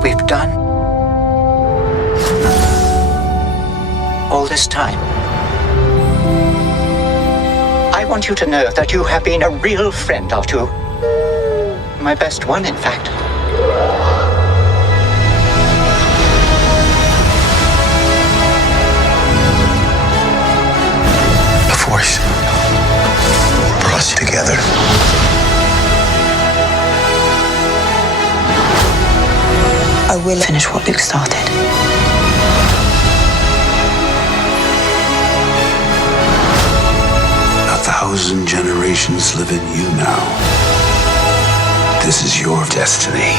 what we've done all this time. I want you to know that you have been a real friend, R2. My best one, in fact. The Force brought us together. I will finish what Luke started. 1,000 generations live in you now. This is your destiny.